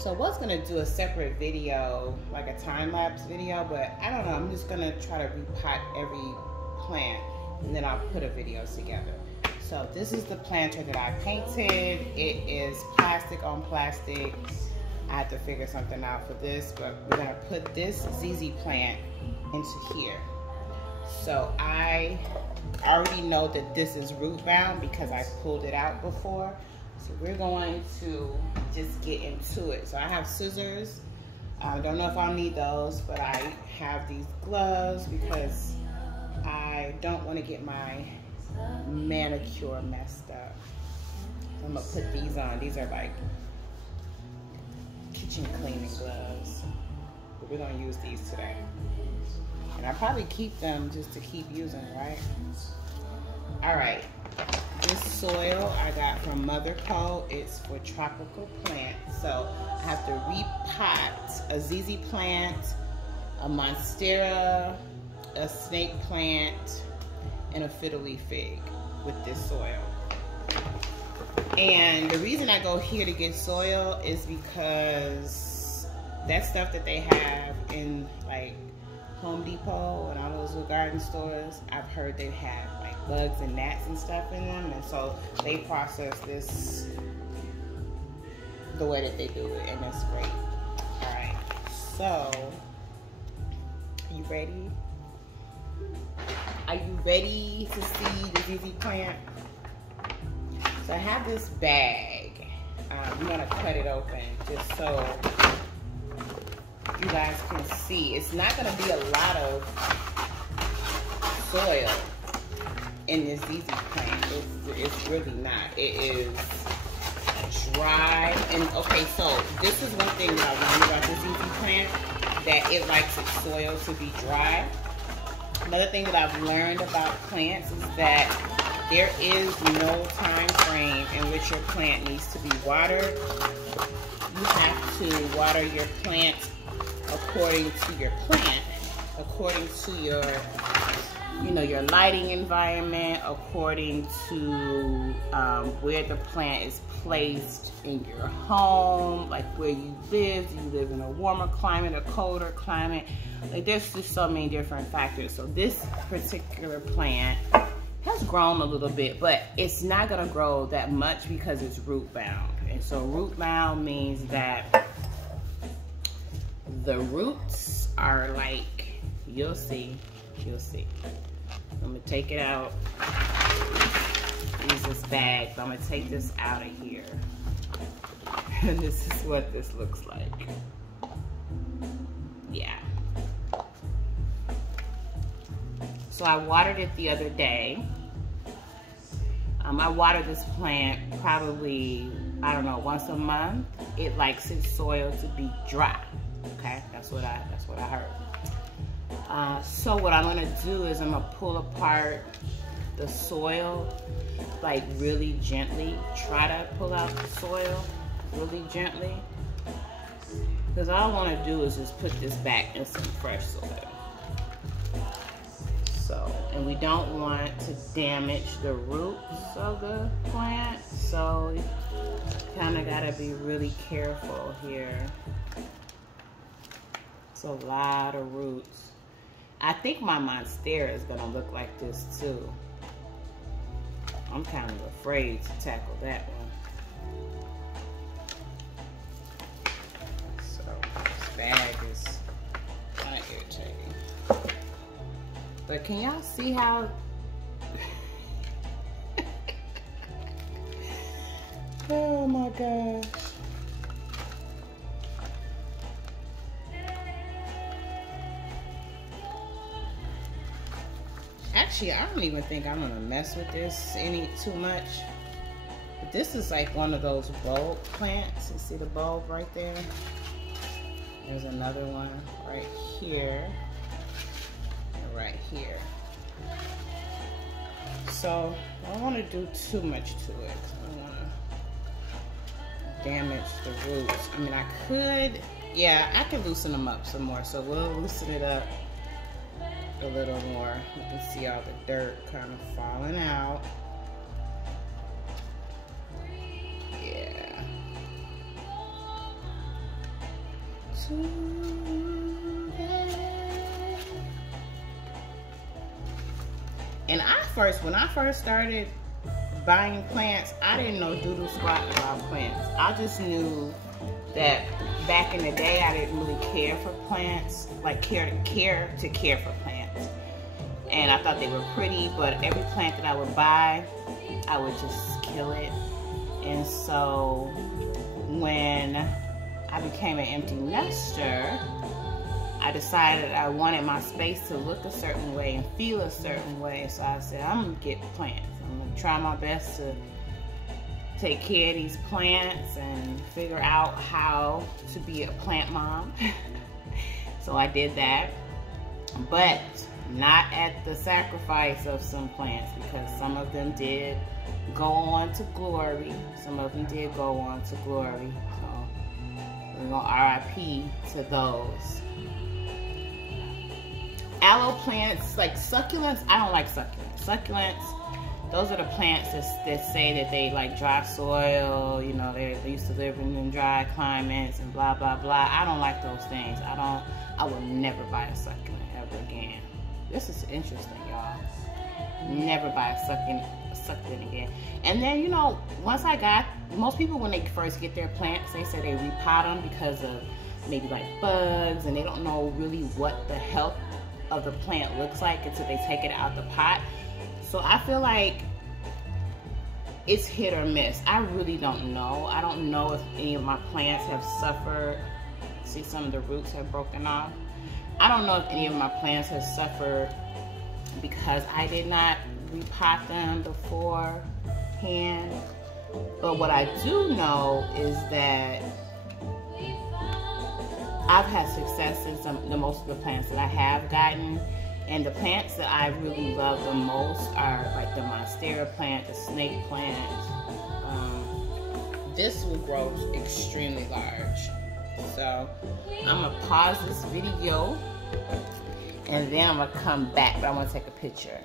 So I was gonna do a separate video, like a time-lapse video, but I don't know, I'm just gonna try to repot every plant and then I'll put a video together. So this is the planter that I painted. It is plastic on plastic. I had to figure something out for this, but we're gonna put this ZZ plant into here. So I already know that this is root bound because I pulled it out before. So we're going to just get into it. So I have scissors. I don't know if I'll need those, but I have these gloves because I don't want to get my manicure messed up. So I'm gonna put these on. These are like kitchen cleaning gloves. But we're gonna use these today. And I'll probably keep them just to keep using, right? All right. This soil I got from Mother Co. It's for tropical plants. So I have to repot a ZZ plant, a monstera, a snake plant, and a fiddly fig with this soil. And the reason I go here to get soil is because that stuff that they have in like Home Depot and all those little garden stores, I've heard they have like bugs and gnats and stuff in them, and so they process this the way that they do it, and that's great. All right, so are you ready? Are you ready to see the ZZ plant? So I have this bag. I'm gonna cut it open just so you guys can see. It's not gonna be a lot of soil in this ZZ plant. It's really not. It is dry. And okay, so this is one thing that I learned about the ZZ plant, that it likes its soil to be dry. Another thing that I've learned about plants is that there is no time frame in which your plant needs to be watered. You have to water your plant according to your plant, according to your, you know, your lighting environment, according to where the plant is placed in your home, like where you live. Do you live in a warmer climate, a colder climate? Like there's just so many different factors. So this particular plant has grown a little bit, but it's not gonna grow that much because it's root bound. And so root bound means that the roots are like, you'll see. I'm gonna take it out. Use this bag, so I'm gonna take this out of here. And this is what this looks like. Yeah. So I watered it the other day. I water this plant probably, I don't know, once a month. It likes its soil to be dry. Okay, that's what I heard. So what I'm gonna do is I'm gonna pull apart the soil, like really gently. Try to pull out the soil really gently, because all I want to do is just put this back in some fresh soil. So, and we don't want to damage the roots of the plant, so you kind of got to be really careful here. It's a lot of roots. I think my monstera is going to look like this too. I'm kind of afraid to tackle that one. So this bag is kind of irritating. But can y'all see how oh my gosh. Actually, I don't even think I'm gonna mess with this too much. But this is like one of those bulb plants. You see the bulb right there? There's another one right here and right here. So I don't want to do too much to it. I don't want to damage the roots. I mean, I could, yeah, I could loosen them up some more. So we'll loosen it up a little more. You can see all the dirt kind of falling out. Yeah. And when I first started buying plants, I didn't know doodle squat about plants. I just knew that back in the day, I didn't really care for plants, like care for plants. And I thought they were pretty, but every plant that I would buy, I would just kill it. And so when I became an empty nester, I decided I wanted my space to look a certain way and feel a certain way. So I said, I'm gonna get plants. I'm gonna try my best to take care of these plants and figure out how to be a plant mom. So I did that, but not at the sacrifice of some plants, because some of them did go on to glory. Some of them did go on to glory. So we're gonna RIP to those. Aloe plants, like succulents, I don't like succulents. Succulents, those are the plants that say that they like dry soil, you know, they used to live in dry climates and blah, blah, blah. I don't like those things. I will never buy a succulent ever again. This is interesting, y'all. Never buy a succulent again. And then, you know, most people when they first get their plants, they say they repot them because of maybe like bugs, and they don't know really what the health of the plant looks like until they take it out the pot. So I feel like it's hit or miss. I really don't know. I don't know if any of my plants have suffered. See, some of the roots have broken off. I don't know if any of my plants have suffered because I did not repot them beforehand. But what I do know is that I've had success in most of the plants that I have gotten, and the plants that I really love the most are like the monstera plant, the snake plant. This will grow extremely large. So I'm gonna pause this video and then I'm gonna come back, but I wanna take a picture.